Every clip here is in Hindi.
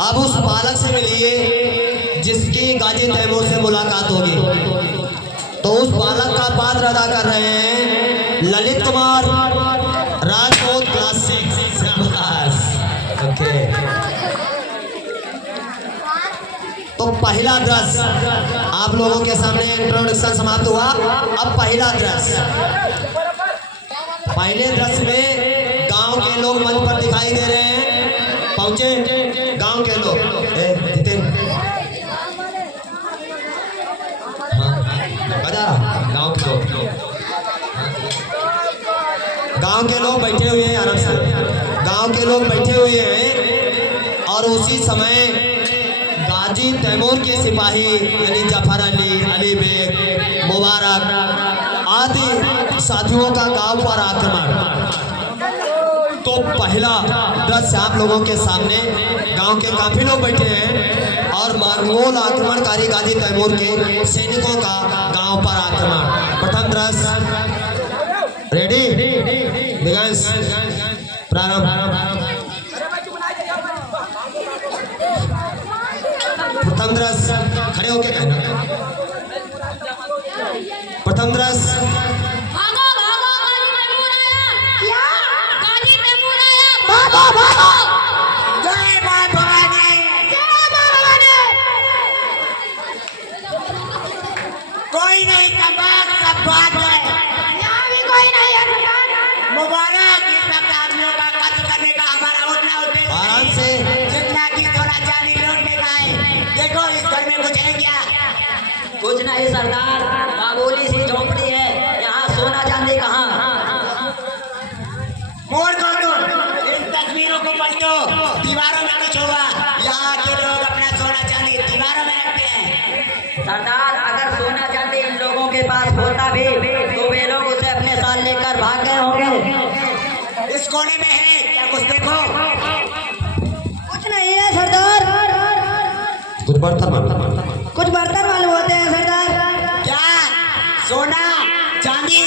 अब उस बालक से मिलिए जिसकी गाजी तैमूर से मुलाकात होगी। तो उस बालक का पात्र अदा कर रहे हैं ललित कुमार राजपूत क्लास 6। ओके, तो पहला दृश्य आप लोगों के सामने इंट्रोडक्शन समाप्त हुआ। अब पहला दृश्य, पहले दृश्य में गांव के लोग मंच पर दिखाई दे रहे हैं। पहुंचे गांव के लोग, गांव के लोग बैठे हुए हैं, आराम से गांव के लोग बैठे हुए हैं। और उसी समय गाजी तैमूर के सिपाही यानी जफर अली, अली बेग, मुबारक आदि साथियों का गांव पर आक्रमण। तो पहला दृश्य आप लोगों के सामने, गांव के काफी लोग बैठे हैं और मंगोल आक्रमणकारी गाजी तैमूर के सैनिकों का गांव पर आक्रमण। प्रथम दृश्य रेडी, बिगिंस, प्रारंभ। प्रथम दृश्य खड़े होके कहना। प्रथम दृश्य, कोई नहीं, कबाब सब बात है। यहाँ भी कोई नहीं है सरदार। मुबारक, इस वक्त आदमियों का कत्ल करने का हमारा उतना उद्देश्य आराम से, जितना कि थोड़ा चांदी लूटने का है। देखो इस घर में कुछ है क्या? कुछ नहीं सरदार, मामूली सी झोपड़ी है, यहाँ सोना चांदी कहाँ। मोड़ दो तुम, इन तस्वीरों को पलटो, दीवारों में कुछ होगा। यहाँ के लोग अपना सोना चांदी दीवारों में रखते हैं। सरदार, अगर सोना चांदी इन लोगों के पास होता भी तो वे लोग उसे अपने साथ लेकर भाग गए होंगे। इस कोने में है क्या, कुछ देखो। कुछ नहीं है सरदार, कुछ बर्तन मालूम, कुछ बर्तन मालूम होते हैं सरदार। क्या सोना चांदी?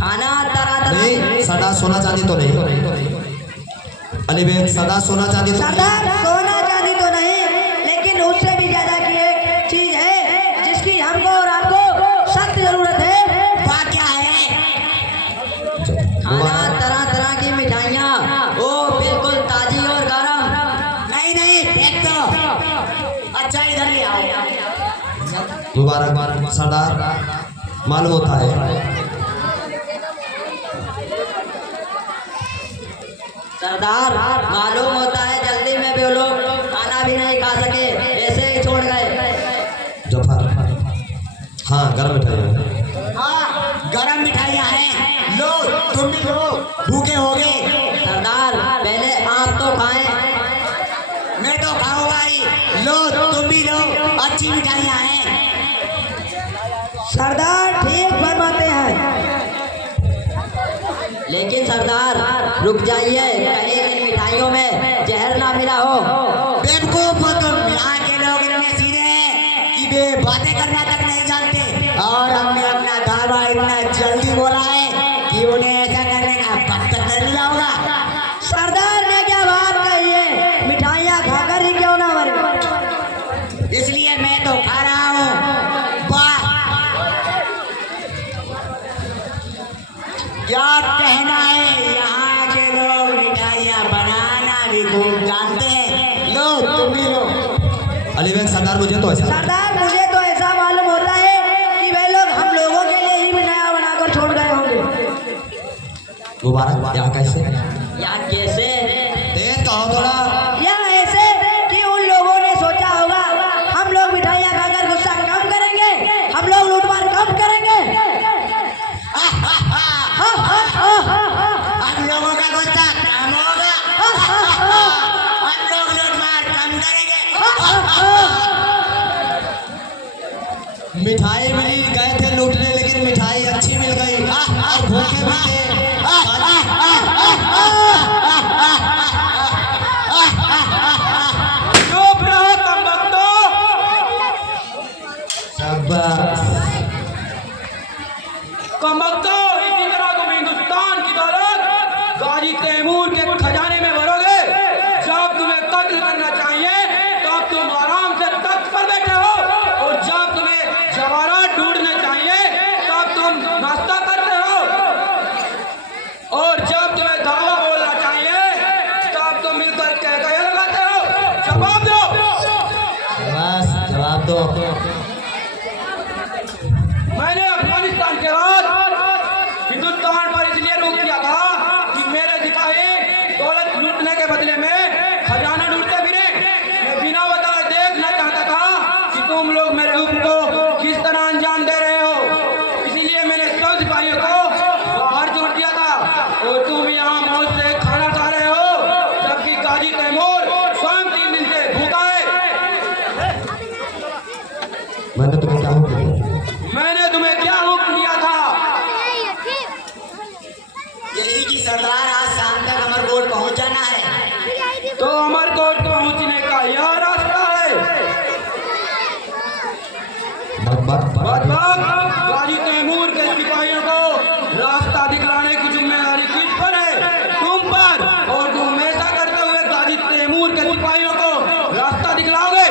खाना तरह नहीं, तरह। सदा सोना चांदी तो नहीं। अली बेग, सदा सोना चांदी तो सरदार, सोना चांदी तो नहीं, लेकिन उससे भी ज्यादा की एक चीज है जिसकी हमको और आपको सख्त जरूरत है। वह क्या है? खाना तरह तरह की मिठाइयाँ, वो बिल्कुल ताजी और गरम। नहीं नहीं, फेंक दो। अच्छा इधर ले आओ। मुबारक सरदार, मालूम होता है। सरदार, मालूम होता है जल्दी में भी वो लोग खाना भी नहीं खा सके, ऐसे ही छोड़ गए। जफर, हाँ गरम मिठाई। हाँ, गरम मिठाइयाँ हैं, लो तुम भी लो, भूखे होगे। सरदार, पहले आप तो खाएं। मैं तो खाऊंगा ही, लो तुम भी लो, अच्छी मिठाइयाँ हैं। सरदार ठीक फरमाते हैं, लेकिन सरदार रुक जाइए, कहीं इन मिठाइयों में जहर ना मिला हो। बेवकूफ हो तुम, यहाँ के लोग इतने सीधे हैं कि वे बातें करना तक नहीं जानते। और हमने अपना धावा इतना जल्दी बोला है कि उन्हें ऐसा करने का वक्त तक नहीं मिला होगा। सरदार ने क्या बात कही है, मिठाइयाँ खाकर ही क्यों ना मरे। इसलिए मैं तो खा रहा हूँ। क्या कहना है, यहाँ के लोग मिठाइयाँ बनाना भी खूब जानते हैं, लो तुम भी लो। अली बेग, सरदार मुझे तो ऐसा, सरदार मुझे तो ऐसा मालूम होता है कि वे लोग हम लोगों के लिए ही मिठाइयाँ बनाकर छोड़ गए होंगे। मुबारक, यहाँ कैसे, या कैसे? तेज कहो थोड़ा। या ऐसे कि उन लोगों ने सोचा होगा हम लोग मिठाइयाँ खाकर गुस्सा कम करेंगे, हम लोग लूटमार कम करेंगे। हम लोगों का गुस्सा कम होगा, हम लोग लूटमार कम करेंगे। मिठाई मिली, गए थे लूटने, लेकिन मिठाई अच्छी मिल गई और भूखे भी थे। मैंने अफगानिस्तान के बाद हिंदुस्तान पर इसलिए रोक दिया था कि मेरे सिपाही दौलत लूटने के बदले में खजाना ढूंढते फिरे। मैं बिना बताए देखना चाहता था कि तुम लोग मेरे हुक्म को किस तरह अंजाम दे रहे हो। इसीलिए मैंने सब सिपाहियों को बाहर छोड़ दिया था और तुम यहाँ मौज से खाना खा रहे हो, जबकि गाजी तैमूर स्वयं 3 दिन से भूखा है। मैंने तुम्हें क्या हुक्म दिया? मैंने तुम्हें क्या हुक्म दिया था? दिल्ली की सरदार आज शाम तक अमरकोट पहुंच जाना है। तो अमरकोट पहुंचने का यह रास्ता है। बदबक गाजी तैमूर के सिपाहियों को रास्ता दिखलाने की जिम्मेदारी किस पर है? तुम पर। और तुम ऐसा करते हुए गाजी तैमूर के सिपाहियों को रास्ता दिखलाओगे।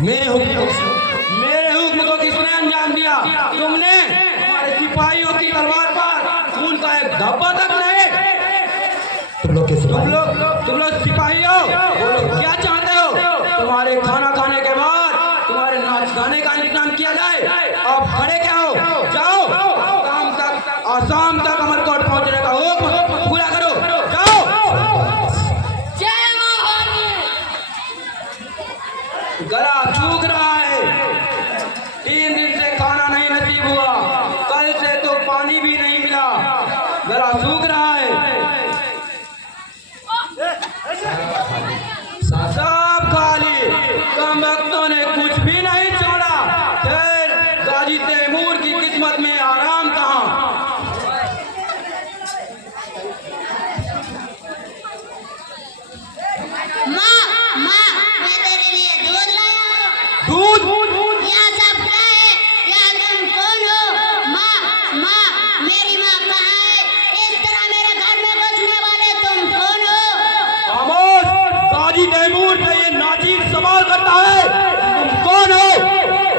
मेरे हुक्म को किसने अंजाम दिया? तुमने। हमारे सिपाहियों की तलवार पर खून का एक धब्बा तक नहीं। तुम लोग के सिपाही तुम लोग सिपाही हो। बोलो क्या चाहते हो? तुम्हारे खाना खाने के बाद तुम्हारे नाच गाने का इंतजाम किया जाए। अब खड़े क्या हो? जाओ आसाम तक अमरकोट पहुंचने का हुक्म पूरा करो। जाओ। गला सूख रहा है, 3 दिन से खाना नहीं नसीब हुआ, कल से तो पानी भी नहीं मिला, गला सूख रहा है। सब खाली, कम वक्तों ने कुछ भी नहीं छोड़ा। फिर गाजी तैमूर की किस्मत में आराम कहाँ? माँ, मैं तेरे लिए दूध लाया हूँ। दूध? यह सब क्या है? यह तुम कौन हो? माँ, मेरी माँ कहाँ है? इस तरह मेरे घर में घुसने वाले तुम कौन हो? खामोश! गाजी तैमूर से ये नाजीब सवाल करता है, तुम कौन हो?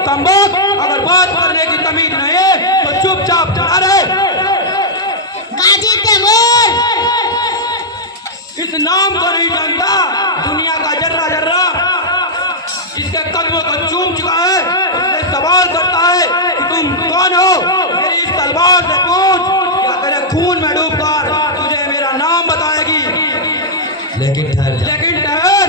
कमबख्त, अगर बात करने की तमीज नहीं है तो चुपचाप चला रहे। गाजी तैमूर। इस नाम को नहीं जानता? दुनिया का जर्रा जर्रा जिसके कदमों को चूम चुका है, उससे सवाल करता है कि तुम कौन हो? मेरी इस तलवार से पूछ, या तेरे खून में डूबकर तुझे मेरा नाम बताएगी। लेकिन ठहर जा। लेकिन ठहर,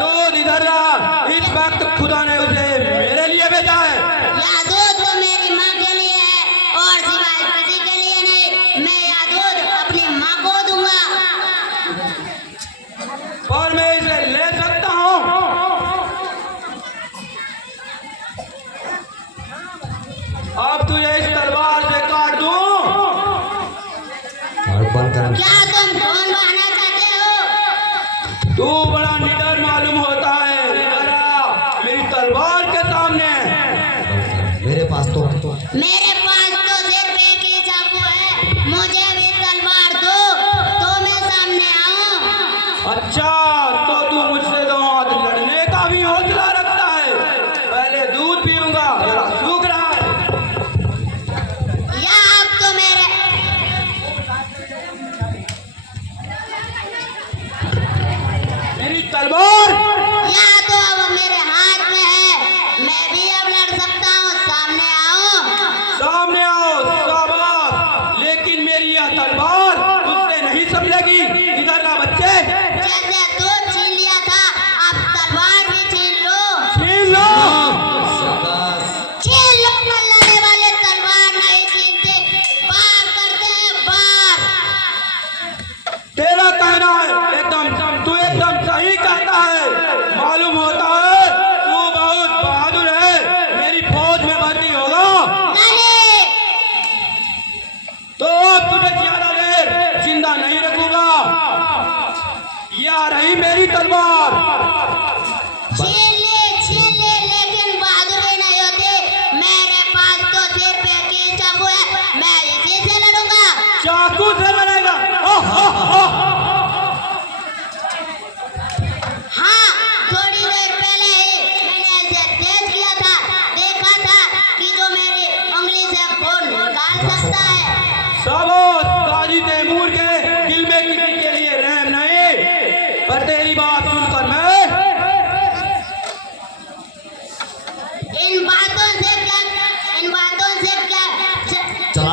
दूध इधर रहा। इस वक्त खुदा ने उसे मेरे लिए भेजा है। यह दूध तो मेरी माँ के लिए है और सिवाय किसी के लिए नहीं। मैं यह दूध अपनी माँ को दूंगा। और मैं इसे ले सकता हूँ। अब तुझे इस तलवार से काट दूं। क्या तुम कौन बहना चाहते हो? तू बड़ा निडर मालूम होता है। जरा मेरी तलवार के सामने। मेरे पास तो मेरे पास तो सिर्फ एक ही चाकू है। मुझे भी तलवार दो तो मैं सामने आऊं। अच्छा, तो तू मुझसे 2 हाथ लड़ने का भी हौसला रखता है। पहले दूध पीऊंगा, जरा सूख रहा है। या अब तो मेरे मेरी तलवार या तो अब मेरे हाथ में है। मैं भी अब लड़ सकता हूँ। सामने आओ। सामने आओ। शाबाश, लेकिन मेरी यह तलवार तुझसे नहीं संभलेगी। इधर ना बच्चे। जैसे दूध छीन लिया था, अब तलवार भी छीन लो। छीन लो। छीन लो। मल्लाने वाले तलवार नहीं छीनते, पार करते हैं पार। तेरा कहना है तू एकदम सही कहता है। मालूम होता है तू बहुत बहादुर है। मेरी फौज में भर्ती होगा नहीं। तो अब तुझे ज्यादा देर जिंदा नहीं रखूंगा। ये आ रही मेरी तलवार। छीन ले, लेकिन बहादुरी नहीं होती। मेरे पास तो सिर्फ एक ही चाकू है। मैं इसी से लड़ूंगा। चाकू से लड़ेगा? हाँ, थोड़ी देर पहले ही मैंने ऐसे तेज किया था। देखा था कि जो मेरी उंगली से खून निकाल सकता है। शाबाश, गाजी तैमूर के दिल में किसी के लिए रहम नहीं, पर तेरी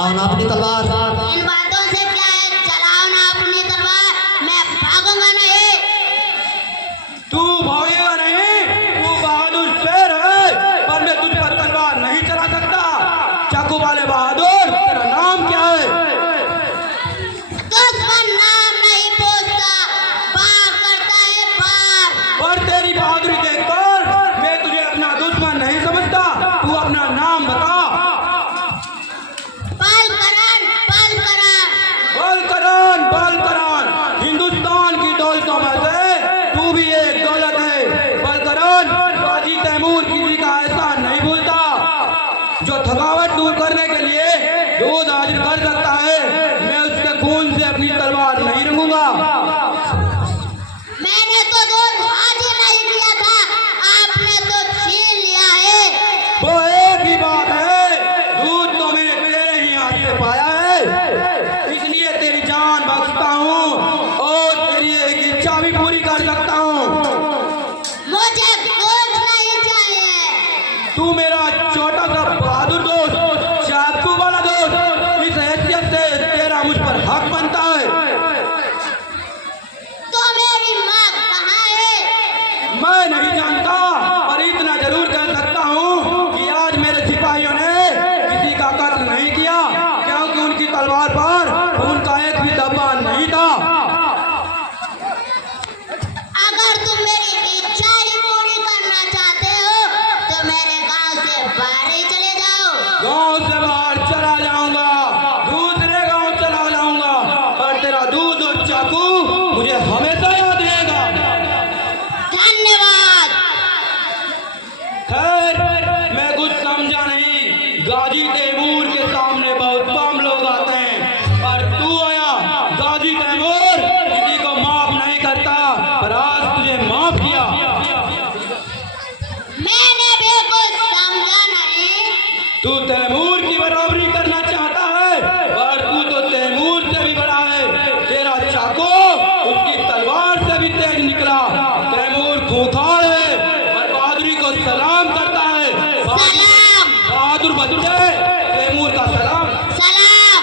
चलाओ ना अपनी तलवार। इन बातों से क्या है, चलाओ ना अपनी तलवार, मैं भागूंगा नहीं। तू भागेगा नहीं, तू बहादुर शेर है, पर मैं तुझ पर तलवार नहीं चला सकता। चाकू वाले बहादुर, तेरा नाम क्या है? दुश्मन नाम नहीं पूछता, पार करता है पार। और तेरी बहादुरी देखकर मैं तुझे अपना दुश्मन नहीं समझता। तू अपना नाम बता। बलकरण, बलकरण। बलकरण, बलकरण, हिंदुस्तान की दौलतों में से तू भी एक दौलत है। बलकरण, गाजी तैमूर किसी का ऐसा नहीं भूलता जो थकावट दूर करने के लिए दूध हाजिर कर सकता है। मैं उसके खून से अपनी तलवार नहीं रंगूंगा। मैंने तो दूध हाजिर नहीं किया था, आपने तो छीन लिया है। वो एक ही बात है, दूध तो मैंने तेरे ही हाथ से पाया है, इसलिए तेरी जान बख्शता हूँ और तेरी एक इच्छा भी पूरी कर सकता हूँ। मुझे कुछ नहीं चाहिए। तू मेरा छोटा सा बहादुर दोस्त, चाकू वाला दोस्त, इस हैसियत से तेरा मुझ पर हक बनता है। तो मेरी माँ कहाँ है? मैं नहीं जानता, पर इतना जरूर कह सकता हूँ कि आज मेरे सिपाहियों ने किसी का कत्ल नहीं किया, क्योंकि उनकी तलवार पर खून का एक भी धब्बा नहीं था। अगर तुम मेरी इच्छा ही पूरी करना चाहते हो तो मेरे गांव से बाहर ही चले जाओ। गांव से बाहर चला जाऊंगा, दूसरे गांव चला जाऊंगा, पर तेरा दूध और चाकू मुझे हमेशा याद रहेगा। धन्यवाद। खैर, मैं कुछ समझा नहीं। गाजी तैमूर के सामने बहुत कम लोग आते हैं, पर तू आया। गाजी तैमूर किसी को माफ नहीं करता, पर आज तुझे माफ किया। मैंने भी कुछ समझा नहीं। तू तैमूर की बराबरी करना चाहता है, पर तू तो तैमूर से भी बड़ा है। तेरा चाकू उसकी तलवार से भी तेज निकला। तैमूर खूंखार है, पर बहादुरी को सलाम करता है। सलाम, बहादुर बच्चे, तैमूर का सलाम। सलाम।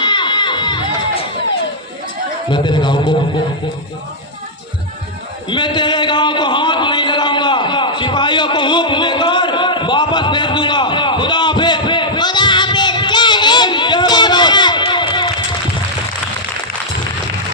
मैं तेरे गांव को मैं तेरे गांव को हाथ नहीं लगाऊंगा, सिपाहियों को हुक्म देकर वापस भेज दूंगा।